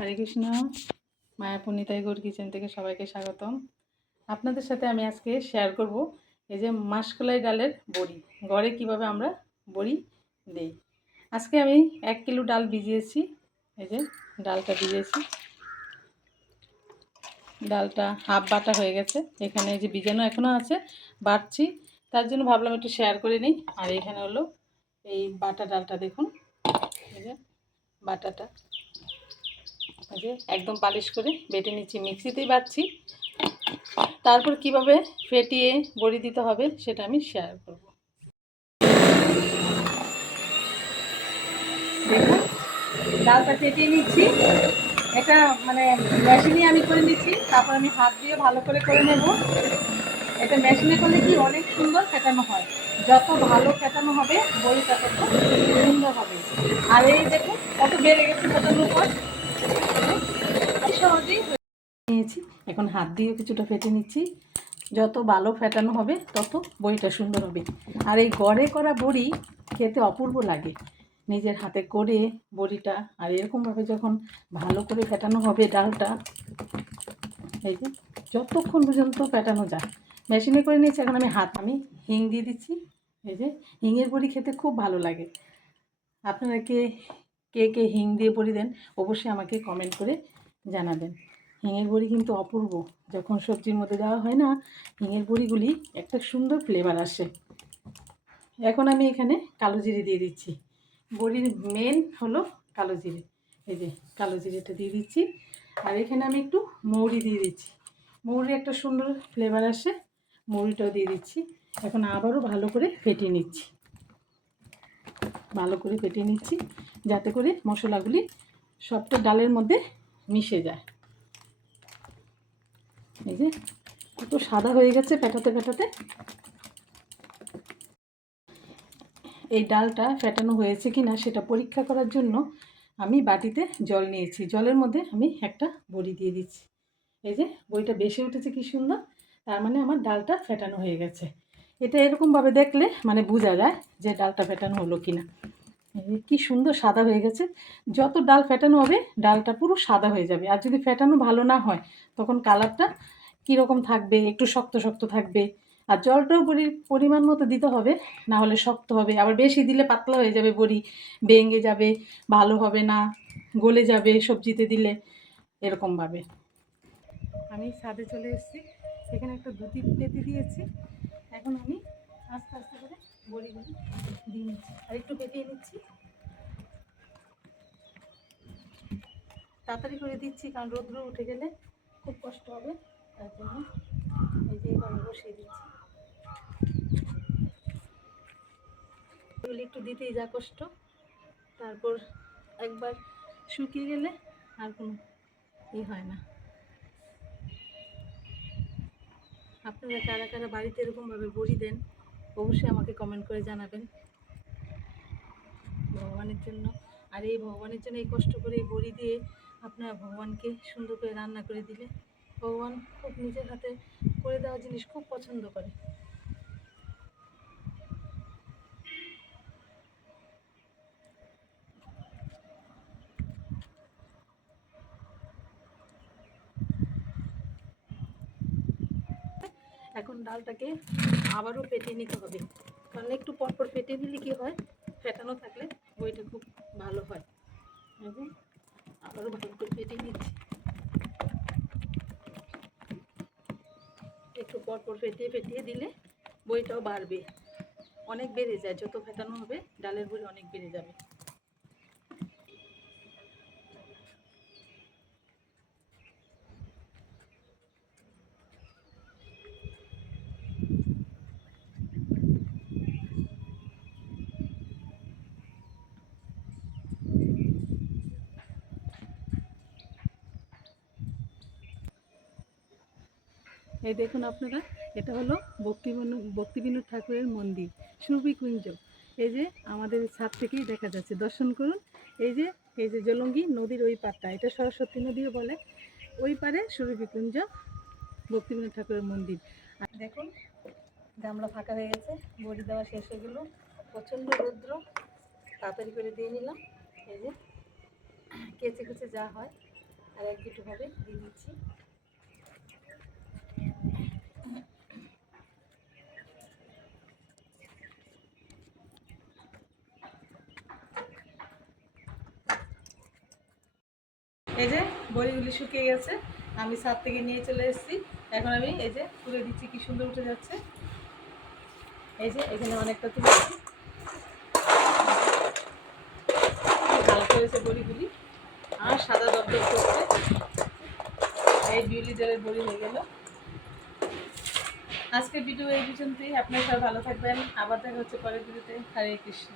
হরে কৃষ্ণ মায়াপুনিতাই গৌর কিচেন থেকে সবাইকে স্বাগতম। আপনাদের সাথে আমি আজকে শেয়ার করব এই যে মাসকলাই ডালের বড়ি, ঘরে কীভাবে আমরা বড়ি দেই। আজকে আমি এক কিলো ডাল ভিজিয়েছি, এই যে ডালটা ভিজিয়েছি। ডালটা হাফ বাটা হয়ে গেছে, এখানে এই যে বীজাণু এখনও আছে, বাটছি। তার জন্য ভাবলাম একটু শেয়ার করে নিই, আর এখানে হলো এই বাটা ডালটা দেখুন, এই যে বাটাটা। যে একদম পালিশ করে বেটে নিচ্ছি। মিক্সিতেই বাটছি। তারপর কীভাবে ফেটিয়ে বড়ি দিতে হবে সেটা আমি শেয়ার করব। দেখুন, ডালটা ফেটিয়ে নিচ্ছি। এটা মানে মেশিনে আমি করে নিচ্ছি। তারপর আমি হাত দিয়ে ভালো করে করে নেব। এটা মেশিনে করলে কি অনেক সুন্দর ফেটানো হয়। যত ভালো ফেটানো হবে, বড়িটা তত সুন্দর হবে। আর এই দেখুন, কত বেড়ে গেছে ফেটানোর পর নিয়েছি। এখন হাত দিয়ে কিছুটা ফেটে নিচ্ছি। যত ভালো ফেটানো হবে, তত বড়িটা সুন্দর হবে। আর এই গড়ে করা বড়ি খেতে অপূর্ব লাগে। নিজের হাতে করে বড়িটা, আর এরকমভাবে যখন ভালো করে ফেটানো হবে ডালটা, এই যে যতক্ষণ পর্যন্ত ফেটানো যায়। মেশিনে করে নিয়েছি, এখন আমি হাত, আমি হিং দিয়ে দিচ্ছি। এই যে হিঙের বড়ি খেতে খুব ভালো লাগে। আপনারা কে কে হিং দিয়ে বড়ি দেন, অবশ্যই আমাকে কমেন্ট করে জানাবেন। হিঙের বড়ি কিন্তু অপূর্ব। যখন সবজির মধ্যে দেওয়া হয় না, হিঙের বড়িগুলি একটা সুন্দর ফ্লেভার আসে। এখন আমি এখানে কালো জিরে দিয়ে দিচ্ছি। বড়ির মেন হলো কালো জিরে। এই যে কালো জিরেটা দিয়ে দিচ্ছি। আর এখানে আমি একটু মৌরি দিয়ে দিচ্ছি। মৌরি একটা সুন্দর ফ্লেভার আসে, মৌরিটাও দিয়ে দিচ্ছি। এখন আবারও ভালো করে ফেটিয়ে নিচ্ছি। ভালো করে ফেটিয়ে নিচ্ছি, যাতে করে মশলাগুলি সবটা ডালের মধ্যে মিশে যায়। এই যে, কত সাদা হয়ে গেছে পেটাতে পেটাতে এই ডালটা ফেটানো হয়েছে কি না সেটা পরীক্ষা করার জন্য আমি বাটিতে জল নিয়েছি। জলের মধ্যে আমি একটা বড়ি দিয়ে দিচ্ছি। এই যে, বড়িটা বেশি উঠেছে কি সুন্দর। তার মানে আমার ডালটা ফেটানো হয়ে গেছে। এটা এরকমভাবে দেখলে মানে বোঝা যায় যে ডালটা ফেটানো হলো কি না কি সুন্দর সাদা হয়ে গেছে। যত ডাল ফেটানো হবে, ডালটা পুরো সাদা হয়ে যাবে। আর যদি ফেটানো ভালো না হয়, তখন কালারটা কীরকম থাকবে? একটু শক্ত শক্ত থাকবে। আর জলটাও পরিমাণ মতো দিতে হবে, না হলে শক্ত হবে। আবার বেশি দিলে পাতলা হয়ে যাবে বড়ি। ভেঙে যাবে, ভালো হবে না, গলে যাবে সবজিতে দিলে। এরকমভাবে। আমি ছাদে চলে এসেছি। সেখানে একটা দুটি পেতে দিয়েছি। এখন আমি আস্তে আস্তে করে বড়িগুলি দিয়ে নিচ্ছি। আর একটু পেটিয়ে নিচ্ছি। তাড়াতাড়ি করে দিচ্ছি, কারণ রোদ্র উঠে গেলে খুব কষ্ট হবে, তার জন্য এই যে এবার বসিয়ে দিচ্ছি। একটু দিতেই যা কষ্ট, তারপর একবার শুকিয়ে গেলে আর কোনো ই হয় না। আপনারা কারা কারা বাড়িতে এরকমভাবে বড়ি দেন, অবশ্যই আমাকে কমেন্ট করে জানাবেন। ভগবানের জন্য। আর এই ভগবানের জন্য এই কষ্ট করে এই বড়ি দিয়ে আপনারা ভগবানকে সুন্দর করে রান্না করে দিলে, ভগবান খুব নিজের হাতে করে দেওয়া জিনিস খুব পছন্দ করে। এখন ডালটাকে আবারও পেটিয়ে নিতে হবে। কারণ একটু পরপর ফেটিয়ে দিলে কি হয়? ফেটানো থাকলে বইটা খুব ভালো হয়। আবারও ভালো করে ফেটিয়ে নিচ্ছি। একটু পরপর ফেটিয়ে ফেটিয়ে দিলে বইটাও বাড়বে। অনেক বেড়ে যায়, যত ফেটানো হবে, ডালের বড়ি অনেক বেড়ে যাবে। এই দেখুন আপনারা, এটা হলো ভক্তিবিনু ভক্তিবিনোদ ঠাকুরের মন্দির সুরভিকুঞ্জ এই যে আমাদের ছাদ থেকেই দেখা যাচ্ছে, দর্শন করুন। এই যে এই যে জলঙ্গি নদীর ওই পারটা এটা সরস্বতী নদীও বলে। ওই পারে সুরভিকুঞ্জ ভক্তিবিনোদ ঠাকুরের মন্দির। আর দেখুন, গামলা ফাঁকা হয়ে গেছে, বড়ি দেওয়া শেষ হয়ে গেল। প্রচণ্ড রৌদ্র, তাড়াতাড়ি করে দিয়ে নিলাম। এই যে কেচে কুচে যা হয়, আর এক দুটো ভাবে দিয়ে দিচ্ছি। এই যে বড়িগুলি শুকিয়ে গেছে, আমি ছাদ থেকে নিয়ে চলে এসেছি। এখন আমি এই যে তুলে দিচ্ছি, কি সুন্দর উঠে যাচ্ছে। এই যে এখানে অনেকটা তুলেছি ভালো করেছে বড়িগুলি। আর সাদা দপদপ করছে। এই বিউলি জলের বড়ি হয়ে গেল। আজকের ভিডিও এই পর্যন্তই। আপনারা সবাই ভালো থাকবেন। আবার দেখা হচ্ছে পরের ভিডিওতে হরে কৃষ্ণ।